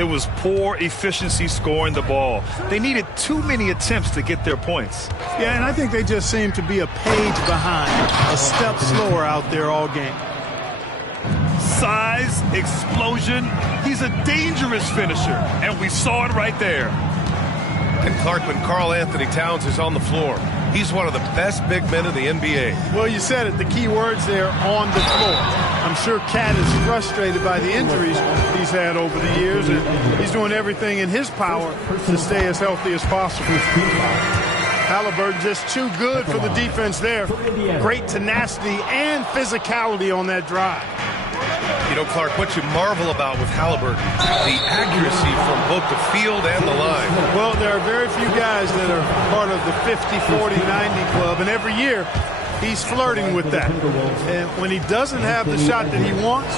It was poor efficiency scoring the ball. They needed too many attempts to get their points. Yeah, and I think they just seem to be a page behind, a step slower out there all game. Size, explosion. He's a dangerous finisher, and we saw it right there. And Clark, when Karl-Anthony Towns is on the floor, he's one of the best big men in the NBA. Well, you said it. The key words there, on the floor. I'm sure Cat is frustrated by the injuries he's had over the years, and he's doing everything in his power to stay as healthy as possible. Halliburton just too good for the defense there. Great tenacity and physicality on that drive. You know, Clark, what you marvel about with Halliburton, the accuracy from both the field and the line. Well, there are very few guys that are part of the 50, 40, 90 club, and every year he's flirting with that. And when he doesn't have the shot that he wants,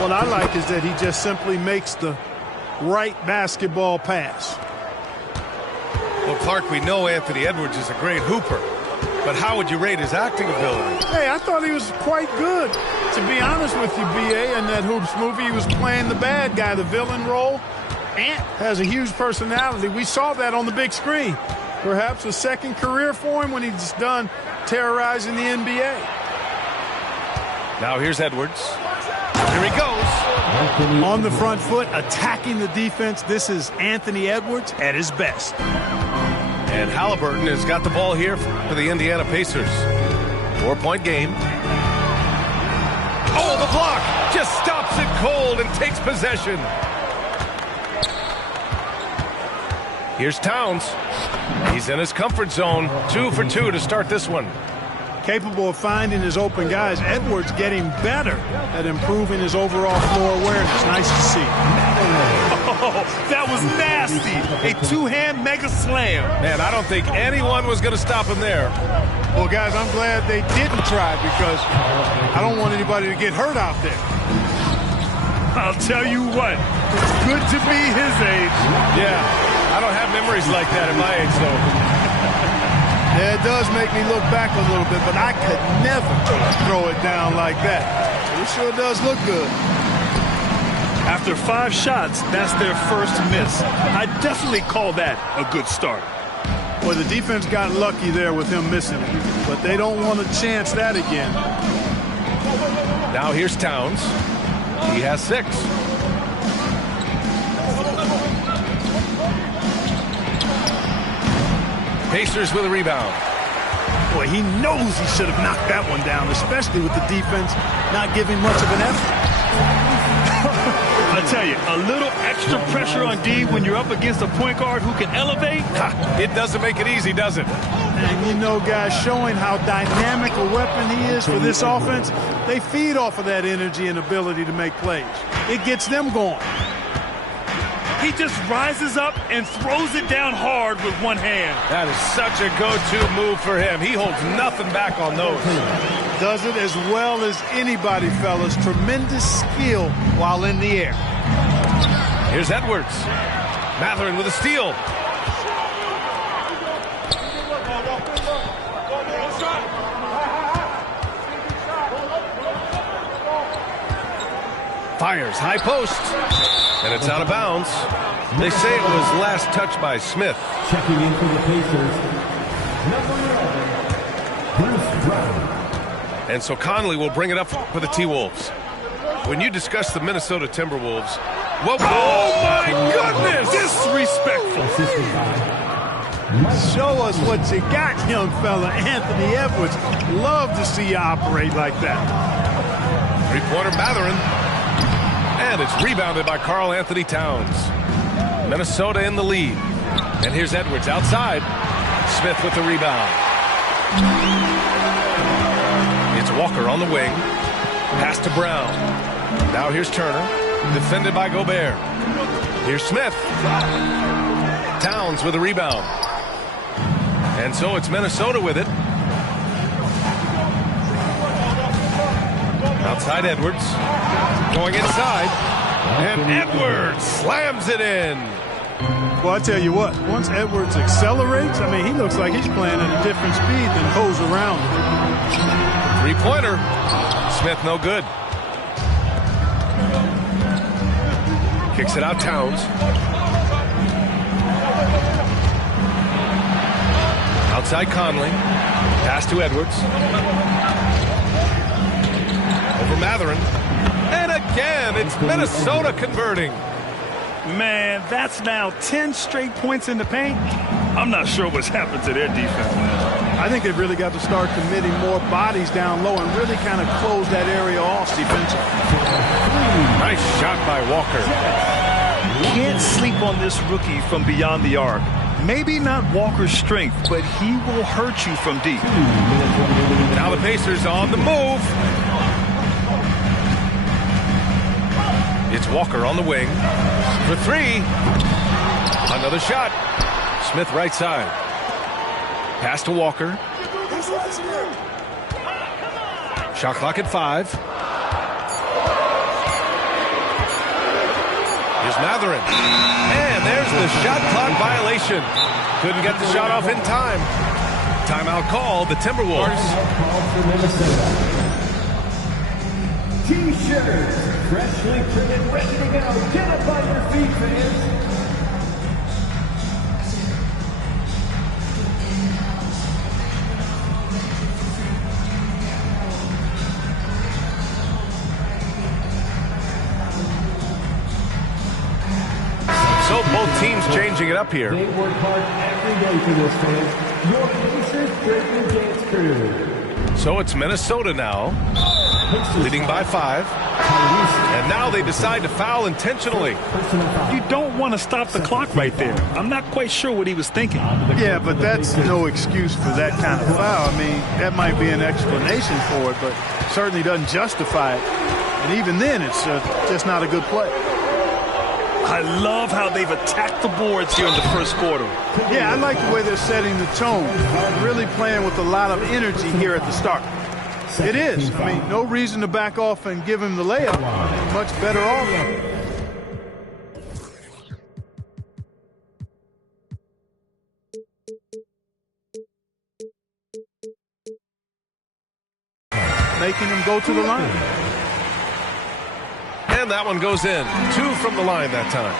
what I like is that he just simply makes the right basketball pass. Well, Clark, we know Anthony Edwards is a great hooper, but how would you rate his acting ability? Hey, I thought he was quite good. To be honest with you, B.A., in that Hoops movie, he was playing the bad guy, the villain role. Ant has a huge personality. We saw that on the big screen. Perhaps a second career for him when he's done terrorizing the NBA. Now here's Edwards. Here he goes. On the front foot, attacking the defense. This is Anthony Edwards at his best. And Halliburton has got the ball here for the Indiana Pacers. 4-point game. Oh, the block just stops it cold and takes possession. Here's Towns. He's in his comfort zone. 2 for 2 to start this one. Capable of finding his open guys. Edwards getting better at improving his overall floor awareness. Nice to see. Oh, that was nasty. A two-hand mega slam. Man, I don't think anyone was going to stop him there. Well, guys, I'm glad they didn't try because I don't want anybody to get hurt out there. I'll tell you what, it's good to be his age. Yeah, I don't have memories like that at my age, though. Yeah, it does make me look back a little bit, but I could never throw it down like that. It sure does look good. After 5 shots, that's their first miss. I definitely call that a good start. Well, the defense got lucky there with him missing it, but they don't want to chance that again. Now here's Towns. He has 6. Pacers with a rebound. Boy, he knows he should have knocked that one down, especially with the defense not giving much of an effort. I tell you, a little extra pressure on D when you're up against a point guard who can elevate. It doesn't make it easy, does it? And you know, guys, showing how dynamic a weapon he is for this offense, they feed off of that energy and ability to make plays. It gets them going. He just rises up and throws it down hard with one hand. That is such a go-to move for him. He holds nothing back on those. Does it as well as anybody, fellas. Tremendous skill while in the air. Here's Edwards. Mathurin with a steal. Fires, high post. And it's out of bounds. They say it was last touched by Smith. Checking in for the Pacers, number 11, Bruce Brown. And so Conley will bring it up for the T-Wolves. When you discuss the Minnesota Timberwolves, whoa, oh my goodness! Disrespectful. Show us what you got, young fella. Anthony Edwards. Love to see you operate like that. Three-pointer Mathurin. And it's rebounded by Karl-Anthony Towns. Minnesota in the lead. And here's Edwards outside. Smith with the rebound. It's Walker on the wing. Pass to Brown. Now here's Turner. Defended by Gobert. Here's Smith. Towns with a rebound. And so it's Minnesota with it. Outside Edwards. Going inside. And Edwards slams it in. Well, I tell you what, once Edwards accelerates, I mean, he looks like he's playing at a different speed than those around him. Three-pointer. Smith no good. Kicks it out, Towns. Outside Conley. Pass to Edwards. Over Mathurin. And again, it's Minnesota converting. Man, that's now 10 straight points in the paint. I'm not sure what's happened to their defense. I think they've really got to start committing more bodies down low and really kind of close that area off defensively. Nice shot by Walker. Can't sleep on this rookie from beyond the arc. Maybe not Walker's strength, but he will hurt you from deep. Now the Pacers on the move. It's Walker on the wing. For three. Another shot. Smith right side. Pass to Walker. Shot clock at 5. Here's Mathurin. And there's the shot clock violation. Couldn't get the shot off in time. Timeout call, the Timberwolves. T-shirts, freshly printed, ready to go. Get up on your feet, fans. So both teams changing it up here. They work hard every day for this, fans. Your Pacers Breaking Dance crew. So it's Minnesota now, leading by 5. And now they decide to foul intentionally. You don't want to stop the clock right there. I'm not quite sure what he was thinking. Yeah, but that's no excuse for that kind of foul. I mean, that might be an explanation for it, but certainly doesn't justify it. And even then, it's just not a good play. I love how they've attacked the boards here in the first quarter. Yeah, I like the way they're setting the tone. Really playing with a lot of energy here at the start. It is. I mean, no reason to back off and give him the layup. Much better off. Making him go to the line. And that one goes in. 2 from the line that time.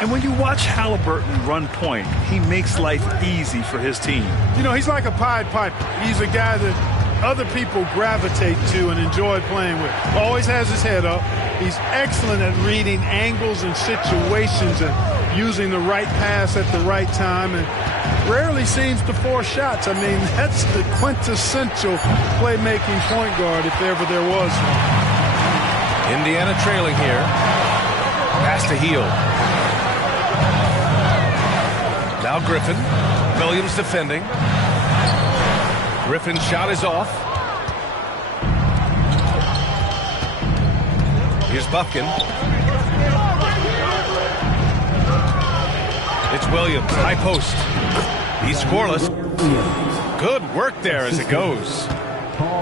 And when you watch Halliburton run point, he makes life easy for his team. You know, he's like a Pied Piper. He's a guy that other people gravitate to and enjoy playing with. Always has his head up. He's excellent at reading angles and situations and using the right pass at the right time, and rarely seems to force shots. I mean, that's the quintessential playmaking point guard if ever there was one. Indiana trailing here. Pass to Hield. Now Griffin. Williams defending. Griffin's shot is off. Here's Buffkin. It's Williams. High post. He's scoreless. Good work there as it goes.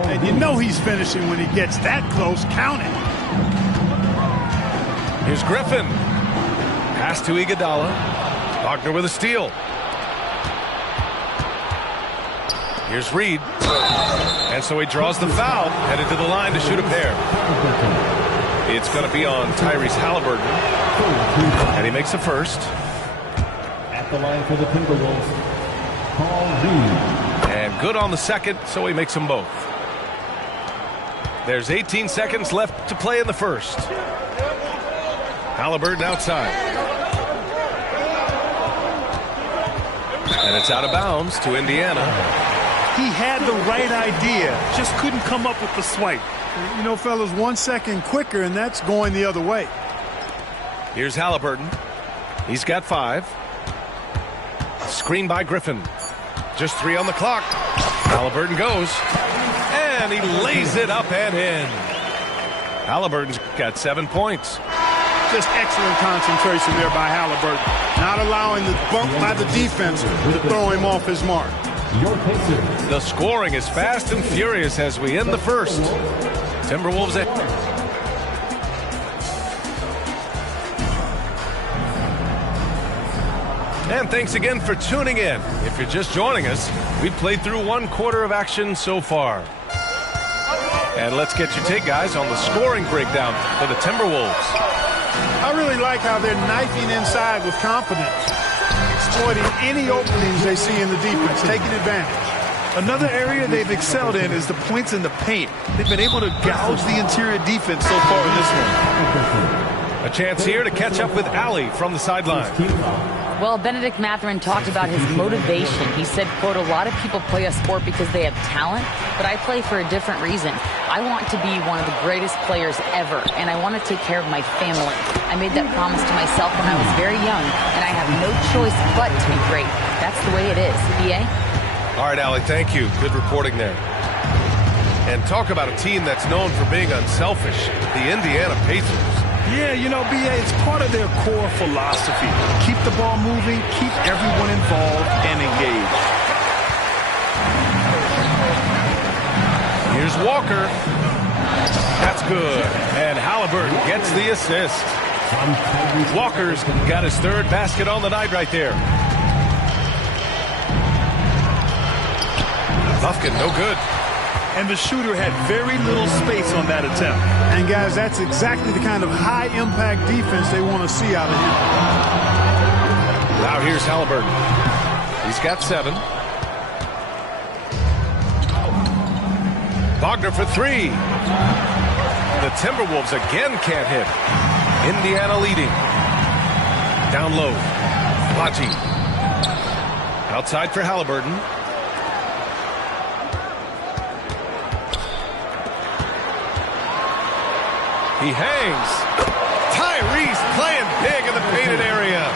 And you know he's finishing when he gets that close. Count it. Here's Griffin. Pass to Iguodala. Wagner with a steal. Here's Reed. And so he draws the foul. Headed to the line to shoot a pair. It's going to be on Tyrese Halliburton. And he makes the first. At the line for the Timberwolves, Paul Reed. And good on the second, so he makes them both. There's 18 seconds left to play in the first. Halliburton outside. And it's out of bounds to Indiana. He had the right idea, just couldn't come up with the swipe. You know, fellas, 1 second quicker, and that's going the other way. Here's Halliburton. He's got 5. Screen by Griffin. Just 3 on the clock. Halliburton goes. And he lays it up and in. Halliburton's got 7 points. Just excellent concentration there by Halliburton. Not allowing the bump by the defense to throw him off his mark. Your Pacers. The scoring is fast and furious as we end the first. Timberwolves at... And thanks again for tuning in. If you're just joining us, we've played through 1 quarter of action so far. And let's get your take, guys, on the scoring breakdown for the Timberwolves. I really like how they're knifing inside with confidence, exploiting any openings they see in the defense, taking advantage. Another area they've excelled in is the points in the paint. They've been able to gouge the interior defense so far in this one. A chance here to catch up with Allie from the sideline. Well, Bennedict Mathurin talked about his motivation. He said, quote, "A lot of people play a sport because they have talent, but I play for a different reason. I want to be one of the greatest players ever, and I want to take care of my family. I made that promise to myself when I was very young, and I have no choice but to be great. That's the way it is." B.A.? All right, Allie, thank you. Good reporting there. And talk about a team that's known for being unselfish, the Indiana Pacers. Yeah, you know, B.A., it's part of their core philosophy. Keep the ball moving, keep everyone involved and engaged. Here's Walker. That's good. And Halliburton gets the assist. Walker's got his third basket on the night right there. Lufkin, no good. And the shooter had very little space on that attempt. And, guys, that's exactly the kind of high-impact defense they want to see out of him. Now here's Halliburton. He's got 7. Wagner for 3. The Timberwolves again can't hit. Indiana leading. Down low. Baji. Outside for Halliburton. He hangs. Tyrese playing big in the painted area.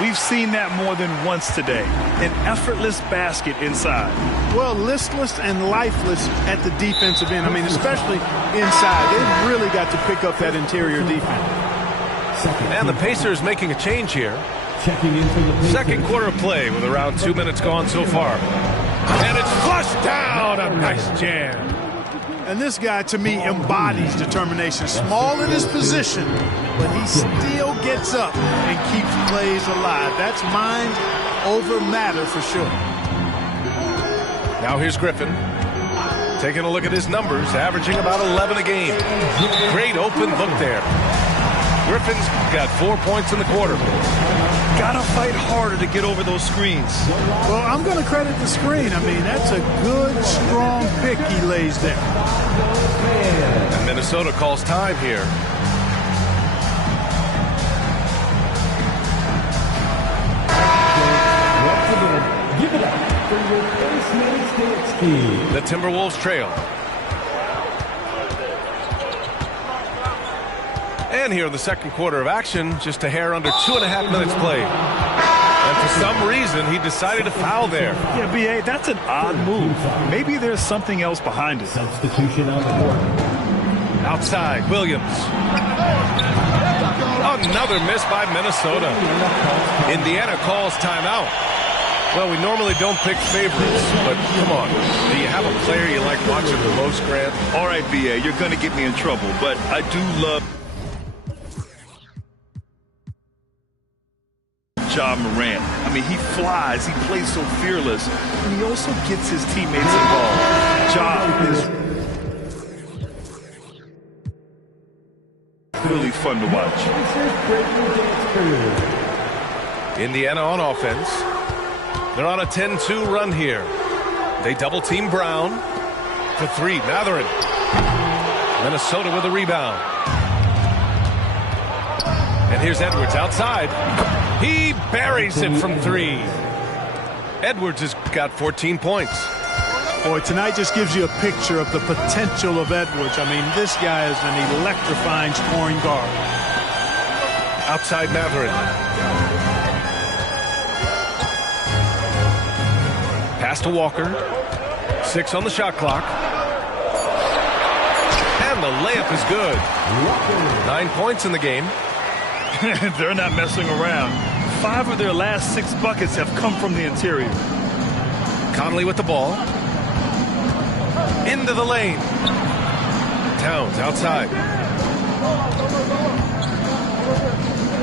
We've seen that more than once today. An effortless basket inside. Well, listless and lifeless at the defensive end. I mean, especially inside. They've really got to pick up that interior defense. And the Pacers making a change here. Checking in for the Pacers. Second quarter of play with around 2 minutes gone so far. And it's flushed down. A nice jam. And this guy, to me, embodies determination. Small in his position, but he still gets up and keeps plays alive. That's mind over matter for sure. Now here's Griffin. Taking a look at his numbers, averaging about 11 a game. Great open look there. Griffin's got 4 points in the quarter. Gotta fight harder to get over those screens. Well, I'm going to credit the screen. I mean, that's a good, strong pick he lays there. And Minnesota calls time here. Give it up for your first minutes dance team. The Timberwolves trail. And here in the second quarter of action, just a hair under 2.5 minutes played. And for some reason, he decided to foul there. Yeah, B.A., that's an odd move. Maybe there's something else behind it. Substitution on the court. Outside, Williams. Another miss by Minnesota. Indiana calls timeout. Well, we normally don't pick favorites, but come on. Do you have a player you like watching the most, Grant? All right, B.A., you're going to get me in trouble, but I do love Ja Morant. I mean, he flies, he plays so fearless, and he also gets his teammates involved. Ja is really fun to watch. Indiana on offense. They're on a 10-2 run here. They double-team Brown. For 3, Mathurin. Minnesota with a rebound. And here's Edwards outside. He buries it from 3. Edwards has got 14 points. Boy, tonight just gives you a picture of the potential of Edwards. I mean, this guy is an electrifying scoring guard. Outside Mathurin. Pass to Walker. 6 on the shot clock. And the layup is good. 9 points in the game. They're not messing around. 5 of their last 6 buckets have come from the interior. Conley with the ball. Into the lane. Towns outside.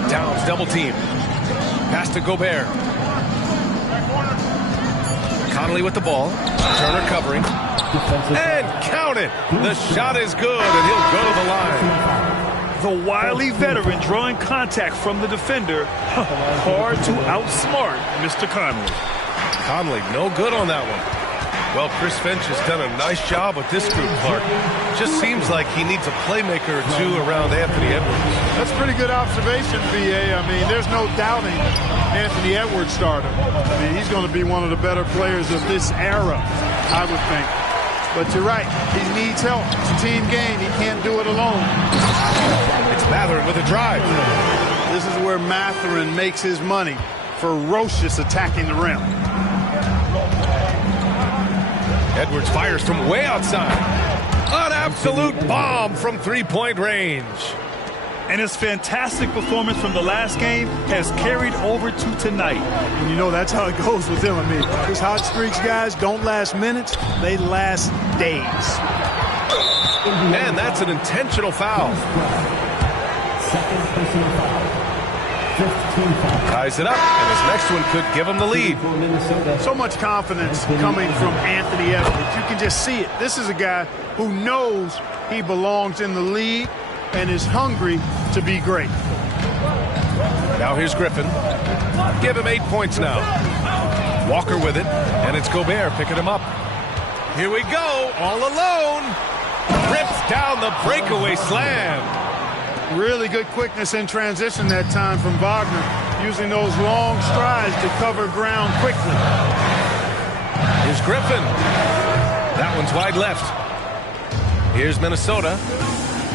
Towns double team. Pass to Gobert. Conley with the ball. Turner covering. And count it. The shot is good, and he'll go to the line. The wily veteran drawing contact from the defender. Hard to outsmart Mr. Conley. Conley, no good on that one. Well, Chris Finch has done a nice job with this group, Clark. Just seems like he needs a playmaker or two around Anthony Edwards. That's a pretty good observation, B.A. I mean, there's no doubting Anthony Edwards starter. I mean, he's going to be one of the better players of this era, I would think. But you're right. He needs help. It's a team game. He can't do it alone. It's Mathurin with a drive. This is where Mathurin makes his money. Ferocious attacking the rim. Edwards fires from way outside. An absolute bomb from three-point range. And his fantastic performance from the last game has carried over to tonight. And you know that's how it goes with him. I mean, his hot streaks, guys, don't last minutes. They last days. And that's an intentional foul. Second personal foul. 15 foul. Ties it up, and his next one could give him the lead. For Minnesota. So much confidence coming from Anthony Edwards. You can just see it. This is a guy who knows he belongs in the league and is hungry to be great. Now here's Griffin. Give him 8 points now. Walker with it, and it's Gobert picking him up. Here we go, all alone. Rips down the breakaway slam. Really good quickness in transition that time from Wagner, using those long strides to cover ground quickly. Here's Griffin. That one's wide left. Here's Minnesota.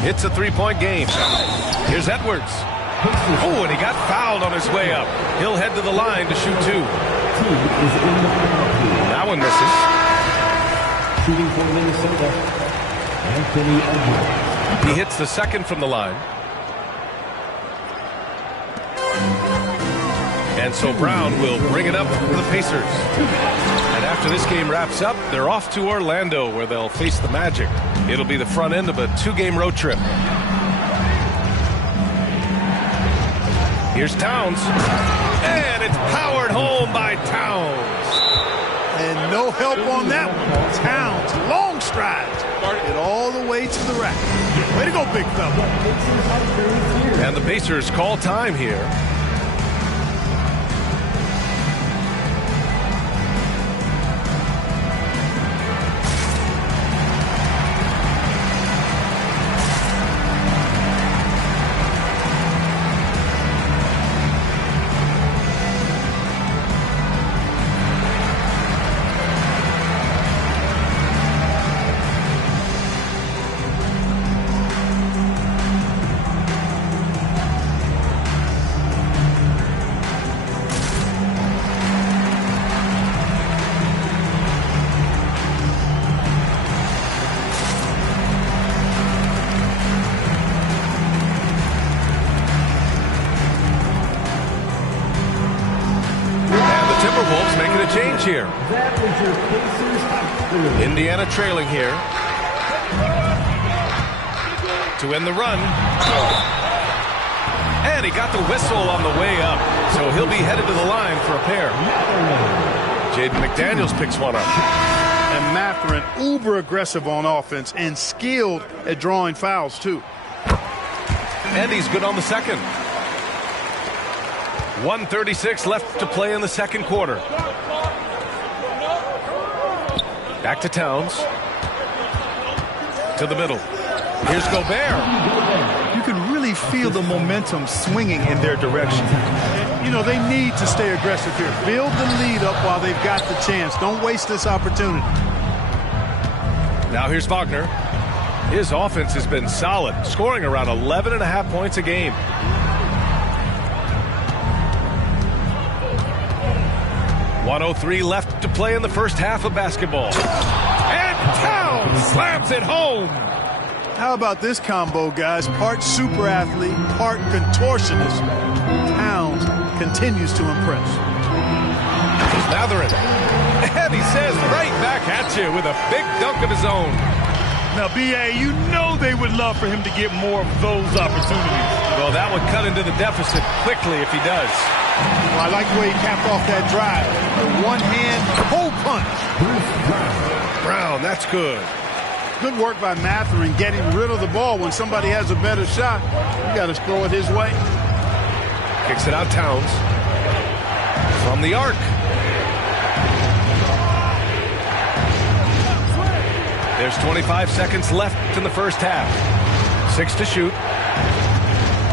It's a three-point game. Here's Edwards. Oh, and he got fouled on his way up. He'll head to the line to shoot two. That one misses. Shooting for Minnesota, Anthony Edwards. He hits the second from the line. And so Brown will bring it up for the Pacers. And after this game wraps up, they're off to Orlando where they'll face the Magic. It'll be the front end of a two-game road trip. Here's Towns. And it's powered home by Towns. And no help on that one. Towns, long strides. Get all the way to the rack. Way to go, big fella. And the Pacers call time here. Timberwolves making a change here. That was your Pacers. Indiana trailing here. To end the run. And he got the whistle on the way up. So he'll be headed to the line for a pair. Jaden McDaniels picks one up. And Mathurin, uber aggressive on offense and skilled at drawing fouls, too. And he's good on the second. 1:36 left to play in the second quarter. Back to Towns. To the middle. Here's Gobert. You can really feel the momentum swinging in their direction. You know, they need to stay aggressive here. Build the lead up while they've got the chance. Don't waste this opportunity. Now here's Wagner. His offense has been solid, scoring around 11.5 points a game. .103 left to play in the first half of basketball. And Towns slams it home. How about this combo, guys? Part super athlete, part contortionist. Towns continues to impress. Here's Mathurin. And he says right back at you with a big dunk of his own. Now, B.A., you know they would love for him to get more of those opportunities. Well, that would cut into the deficit quickly if he does. Well, I like the way he capped off that drive. The one-hand hole punch. Brown, that's good. Good work by Mathurin getting rid of the ball. When somebody has a better shot, you got to throw it his way. Kicks it out Towns. From the arc. There's 25 seconds left in the first half. 6 to shoot.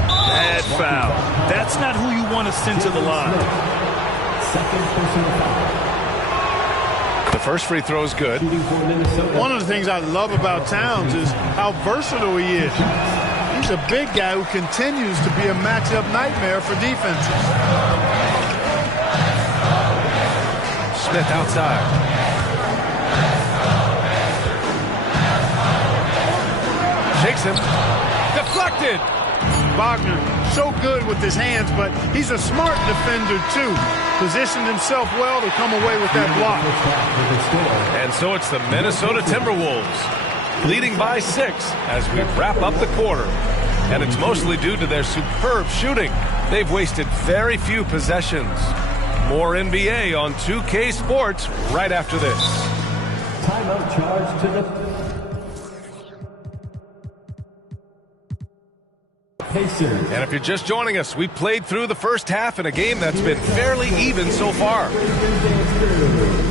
Bad foul. That's not who you want to send to the line. The first free throw is good. One of the things I love about Towns is how versatile he is. He's a big guy who continues to be a matchup nightmare for defenses. Smith outside. Shakes him. Deflected. Wagner, so good with his hands, but he's a smart defender, too. Positioned himself well to come away with that block. And so it's the Minnesota Timberwolves leading by 6 as we wrap up the quarter. And it's mostly due to their superb shooting. They've wasted very few possessions. More NBA on 2K Sports right after this. Timeout charge to the Pacers. And if you're just joining us, we played through the first half in a game that's been fairly even so far.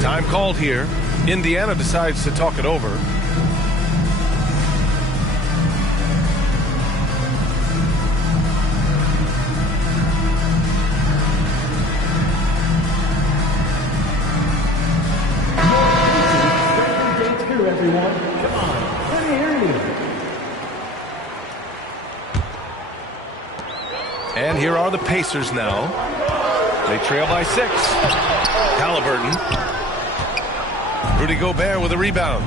Time called here. Indiana decides to talk it over. Everyone, come on, let me hear you. And here are the Pacers now. They trail by 6. Halliburton. Rudy Gobert with a rebound.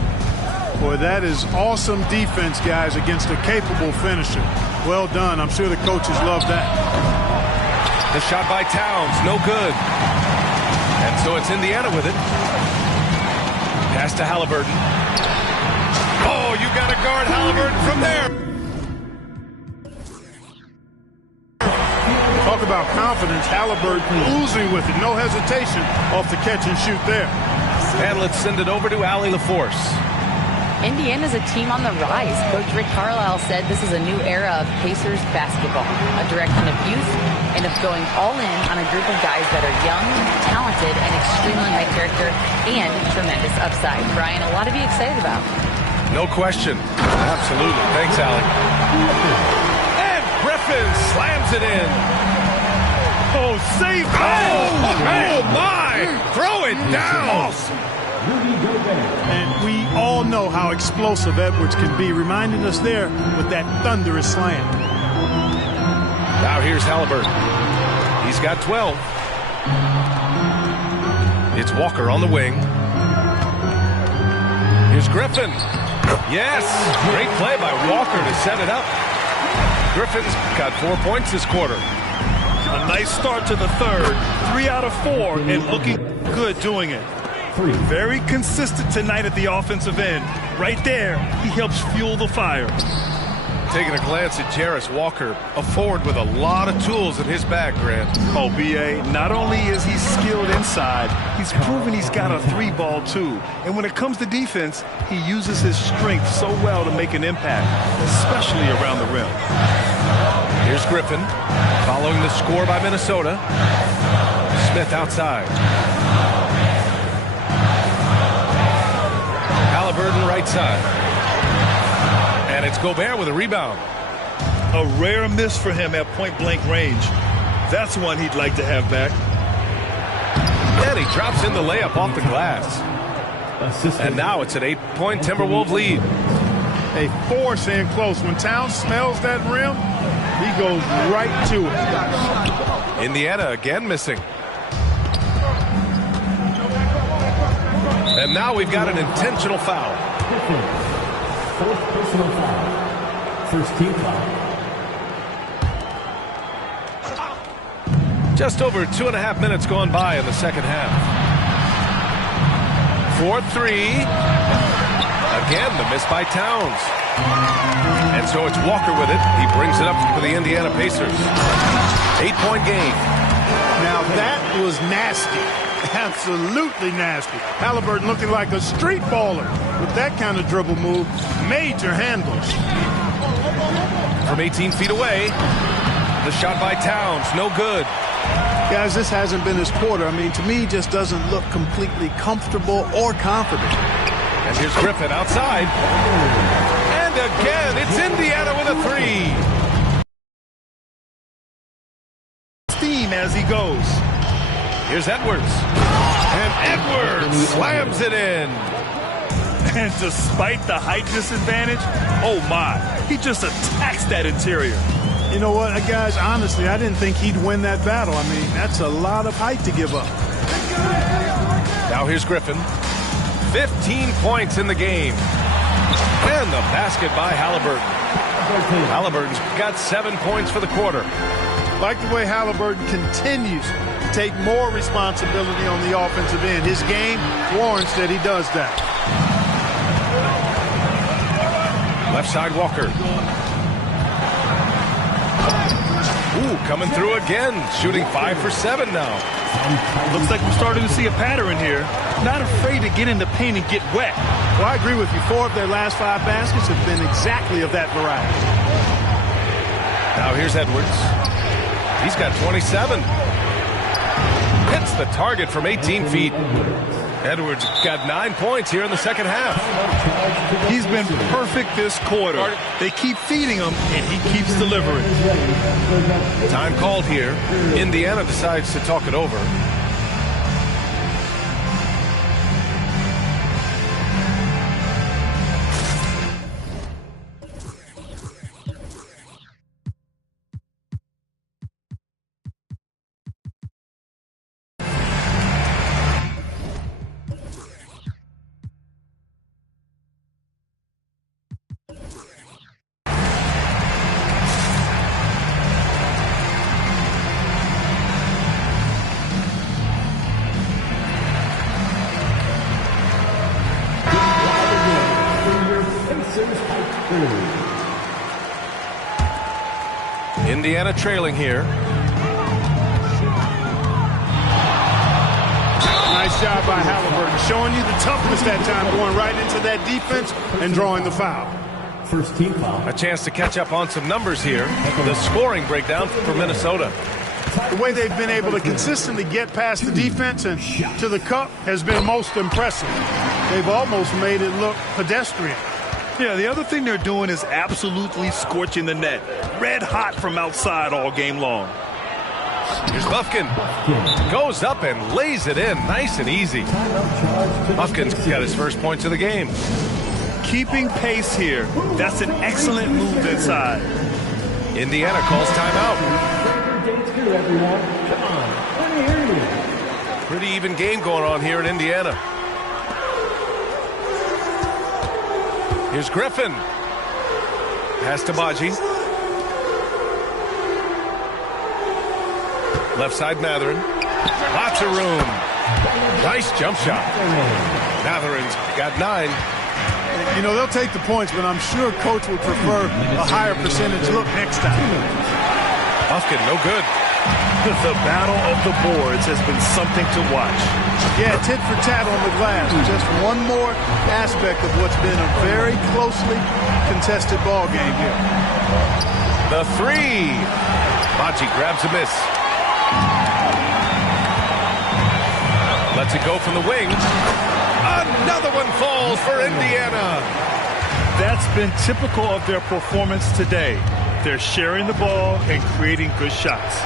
Boy, that is awesome defense, guys, against a capable finisher. Well done. I'm sure the coaches love that. The shot by Towns, no good. And so it's Indiana with it. Pass to Halliburton. Oh, you got to guard Halliburton from there. Talk about confidence. Halliburton oozing with it. No hesitation off the catch and shoot there. And let's send it over to Allie LaForce. Indiana's a team on the rise. Coach Rick Carlisle said this is a new era of Pacers basketball, a direction of youth and of going all in on a group of guys that are young, talented, and extremely high character and tremendous upside. Brian, a lot to be excited about. No question. Absolutely. Thanks, Allie. And Griffin slams it in. Oh, save! Oh, my! Throw it down! And we all know how explosive Edwards can be, reminding us there with that thunderous slam. Now here's Halliburton. He's got 12. It's Walker on the wing. Here's Griffin. Yes! Great play by Walker to set it up. Griffin's got 4 points this quarter. A nice start to the third. 3 out of 4 and looking good doing it. Very consistent tonight at the offensive end. Right there, he helps fuel the fire. Taking a glance at Jarris Walker, a forward with a lot of tools in his bag, Grant. Oh, B.A., not only is he skilled inside, he's proven he's got a 3-ball too. And when it comes to defense, he uses his strength so well to make an impact, especially around the rim. Here's Griffin, following the score by Minnesota. Smith outside. Halliburton right side. And it's Gobert with a rebound. A rare miss for him at point-blank range. That's one he'd like to have back. And he drops in the layup off the glass. And now it's an 8-point Timberwolves lead. They force in close. When Towns smells that rim, he goes right to it. Indiana again missing. And now we've got an intentional foul. Fourth personal foul. First team foul. Just over 2.5 minutes gone by in the second half. 4-3. Again, the miss by Towns. And so it's Walker with it. He brings it up for the Indiana Pacers. 8-point game. Now that was nasty. Absolutely nasty. Halliburton looking like a street baller with that kind of dribble move. Major handles. From 18 feet away, the shot by Towns, no good. Guys, this hasn't been his quarter. I mean, to me, just doesn't look completely comfortable or confident. And here's Griffin outside. And again, it's Indiana with a three. Steam as he goes. Here's Edwards. And Edwards slams it in. And despite the height disadvantage, oh my, he just attacks that interior. You know what, guys, honestly, I didn't think he'd win that battle. I mean, that's a lot of height to give up. Now here's Griffin. 15 points in the game. And the basket by Halliburton. Halliburton's got 7 points for the quarter. Like the way Halliburton continues to take more responsibility on the offensive end. His game warrants that he does that. Left side, Walker. Ooh, coming through again. Shooting 5 for 7 now. Looks like we're starting to see a pattern here. Not afraid to get in the paint and get wet. Well, I agree with you. 4 of their last 5 baskets have been exactly of that variety. Now here's Edwards. He's got 27. Hits the target from 18 feet. Edwards got 9 points here in the second half. He's been perfect this quarter. They keep feeding him, and he keeps delivering. Time called here. Indiana decides to talk it over. Indiana trailing here. Nice job by Halliburton, showing you the toughness that time, going right into that defense and drawing the foul. First team foul. A chance to catch up on some numbers here. The scoring breakdown for Minnesota. The way they've been able to consistently get past the defense and to the cup has been most impressive. They've almost made it look pedestrian. Yeah, the other thing they're doing is absolutely scorching the net. Red hot from outside all game long. Here's Bufkin. Goes up and lays it in. Nice and easy. Bufkin's got his first points of the game. Keeping pace here. That's an excellent move inside. Indiana calls timeout. Pretty even game going on here in Indiana. Here's Griffin. Pass to Baji. Left side, Mathurin. Lots of room. Nice jump shot. Mathurin's got 9. You know, they'll take the points, but I'm sure Coach would prefer a higher percentage look next time. Bufkin, no good. The battle of the boards has been something to watch. Yeah, tit for tat on the glass. Just one more aspect of what's been a very closely contested ball game here. The 3. Baji grabs a miss. Lets it go from the wing. Another one falls for Indiana. That's been typical of their performance today. They're sharing the ball and creating good shots.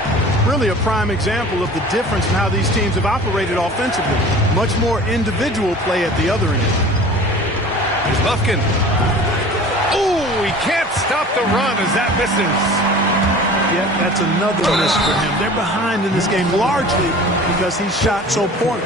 Really a prime example of the difference in how these teams have operated offensively. Much more individual play at the other end. Here's Bufkin. Ooh, he can't stop the run as that misses. Yeah, that's another miss for him. They're behind in this game largely because he shot so poorly.